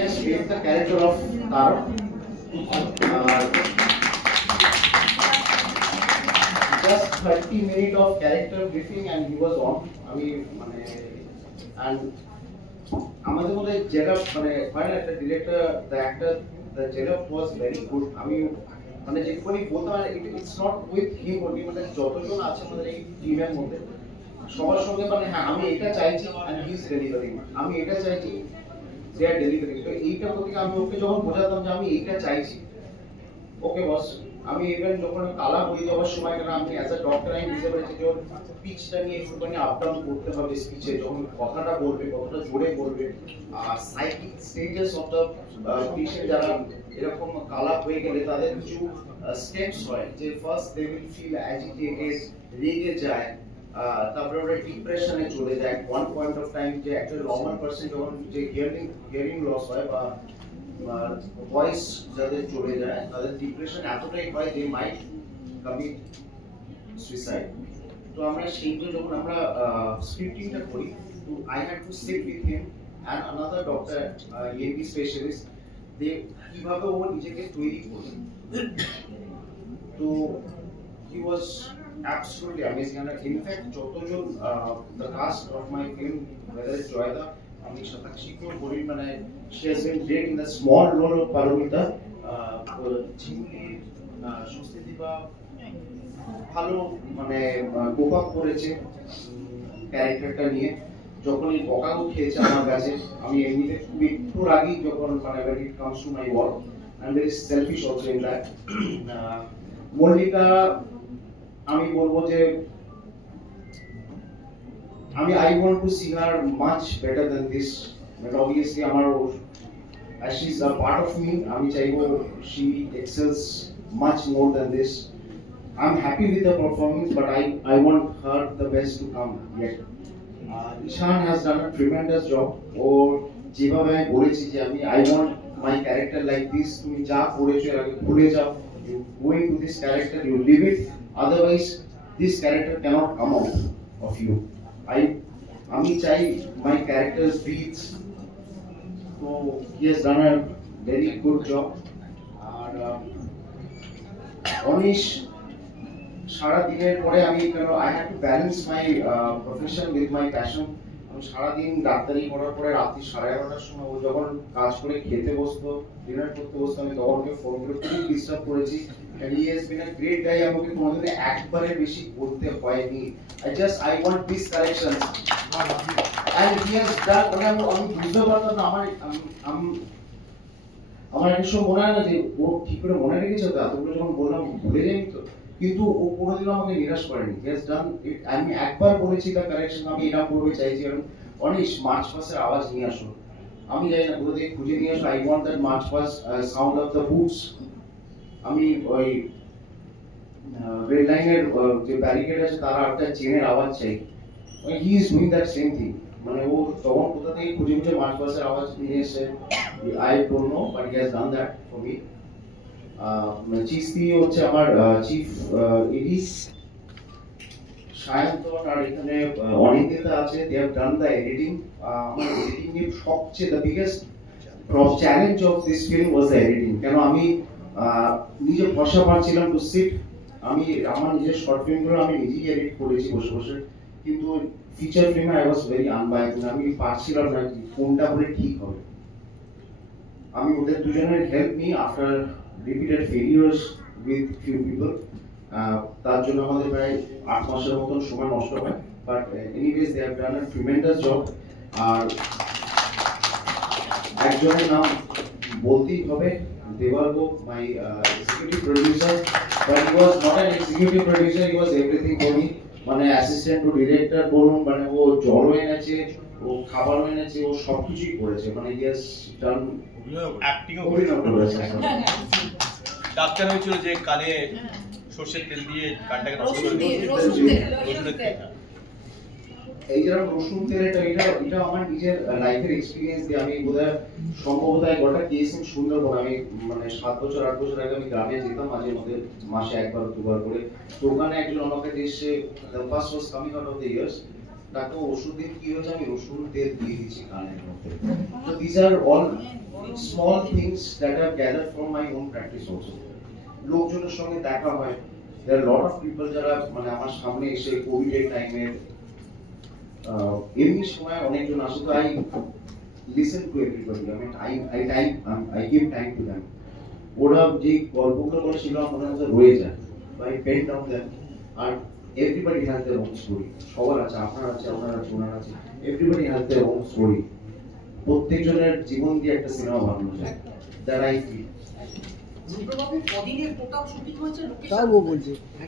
has played the character of Taro. Just 30 minutes of character briefing and he was on. And আমাদের মধ্যে যেটা হয় না একটা ডিরেক্টর দ্য অ্যাক্টর দ্য জেলাপ ওয়াজ ভেরি গুড। আমি যেটুকুনি বলতে পারি it's not with him only, যতজন আছে আমাদের এই টিমের মধ্যে সবার সঙ্গে হ্যাঁ আমি এটা চাইছি অ্যান্ড হি ইজ ডেলিভারিং, আমি এটা চাইছি দে আর ডেলিভারিং। তো এইটার প্রতি আমি ওকে যখন বোঝাতাম যে আমি এইটা চাইছি, ওকে বস। আমি ইভেন যখন কালা হয়ে যাওয়ার সময় আমি অ্যাজ আ ডক্টর আমি বুঝতে পেরেছি যে ওর পিচটা নিয়ে একটুখানি আপ ডাউন করতে হবে স্পিচে, যখন কথাটা বলবে কতটা জোরে বলবে, আর psychic stages of the patient যারা এরকম কালা হয়ে গেলে তাদের কিছু স্টেপস হয় যে first they will feel agitated, রেগে যায়, তারপরে ওরা ডিপ্রেশনে চলে যায় ওয়ান পয়েন্ট অফ টাইম। যে একটা নর্মাল পারসন যখন যে হিয়ারিং লস হয় বা ভয়েস যাদের চলে যায় তাদের ডিপ্রেশন এতটাই হয় যে মাইট কমিট সুইসাইড। তো আমরা সেইগুলো যখন আমরা স্ক্রিপ্টিংটা করি, তো I had to sit with him and another doctor ENT specialist, যে কিভাবে ও নিজেকে তৈরি করবে। তো হি ওয়াজ absolutely amazing, and in fact যতজন the cast of my film, whether it's Joyda, আমি সাতাক্ষী কেও বলি, she has been great in the small role of Paromita, Jhimli সুস্থিতিবা ভালো কোপ আপ করেছে ক্যারেক্টারটা নিয়ে। যখনই বকাও খেয়েছে আমার কাছে, আমি এমনিতে খুব একটু রাগি যখন when it comes to my work, I'm very selfish also in that. Mallika আমি বলবো যে I want to see her much better than this, but obviously আমার as she's a part of me, আমি চাইবো she excels much more than this. I'm happy with the performance, but I want her the best to come yet. Ishan has done a tremendous job. Or যেভাবে আমি বলেছি যে I want my character like this, তুমি যা করেছো এর আগে ভুলে যাও, you go into this character, you live it, otherwise this character cannot come out of you. আমি চাই my character's breathes. So he has done a very good job. আর অনিশ সারা দিনের পরে I had to balance my profession with my passion. আমি সারা দিন ডাক্তারি করার পরে রাত্রি 11:30টার সময় ও যখন কাজ করে খেতে বসতো, ডিনার করতে বসতো, আমি তখন ওকে ফোন করে খুব ডিস্টার্ব করেছি। and he has been a great guy. আমাকে কোনোদিন একবারে বেশি করতে হয়নি। I want these corrections, and he has done. আমি বুঝতে পারতাম না, আমার একটা সময় মনে হয় না যে ও ঠিক করে মনে রেখেছে, তো এতগুলো যখন বললাম ভুলে যাই তো, কিন্তু ও কোনোদিনও আমাকে নিরাশ করেনি। he has done it. আমি একবার বলেছি তার কারেকশন আমি এটা করবে চাইছি, কারণ অনিশ মার্চ পাসের আওয়াজ নিয়ে আসো, আমি জানি না কোথা থেকে খুঁজে নিয়ে আসো। I want that march pass sound of the boots. আমি ওই রেড লাইনের যে ব্যারিকেড আছে তার একটা চেনের আওয়াজ চাই। he is doing that same thing. ও তখন কোথা থেকে খুঁজে খুঁজে মার্চ পাসের আওয়াজ নিয়ে এসে I don't know, but he has done that for me. Chishti হচ্ছে আমার চিফ এডিস, সায়ন্তন আর এখানে অনিন্দিতা আছে, they have done the editing. আমার এডিটিং এর সবচেয়ে the biggest challenge of this film was the editing. কেন আমি নিজে ভরসা পাচ্ছিলাম টু সিট, আমি আমার নিজের শর্ট ফিল্মগুলো আমি নিজেই এডিট করেছি বসে বসে, কিন্তু ফিচার ফিল্মে I was very unbiased. আমি পারছিলাম না কোনটা হলে ঠিক হবে। আমি ওদের দুজনের হেল্প নিই after repeated failures with few people. তার জন্য আমাদের প্রায় 8 মাসের মতন সময় নষ্ট হয়, but anyways they have done a tremendous job. আর একজনের নাম বলতেই হবে, Devargo, my executive producer, but he was not an executive producer, he was everything for me. Assistant two director বলুন, ও জলও এনেছে, ও খাবারও এনেছে, ও সবকিছুই করেছে। he has done অভিনয় করেছে। ডাক্তার হয়েছিল যে কানে সর্ষের তেল দিয়ে কানটাকে এই যে রসুন তেলটা, এটা আমার নিজের লাইফের এক্সপেরিয়েন্স দিয়ে আমি বোধহয় সম্ভবত গোটা কেসিং সুন্দরবন, আমি 7 বছর 8 বছর আগে আমি গ্রামে যেতাম মাঝে মধ্যে, মাসে একবার দুবার করে। তো ওখানে একজন আমাকে এসে the first was coming out of the ears, doctor ওষুধ দিয়ে কি হয়েছে, আমি রসুন তেল দিয়ে দিচ্ছি কানের মধ্যে। তো these are all small things that are gathered from my own practice also. লোকজনের সঙ্গে দেখা হয়, there are a lot of people যারা মানে আমার সামনে এসে কোভিড এর টাইমে এমনি সময় অনেকজন আসে, তো I listen to everybody. I mean, I give time to them. ওরা যে গল্পগুলো বলে সেগুলো আমার মনে রয়ে যায়, I pen down them. R everybody has their own story. সবার আছে, আপনার আছে, আপনার আছে, ওনার আছে, everybody has their own story. প্রত্যেকজনের জীবন দিয়ে একটা সিনেমা বানানো যায়, that I feel. রুদ্রবাবু কদিনের টোটাল শুটিং হয়েছে লোকেশন? তাও ও বলছে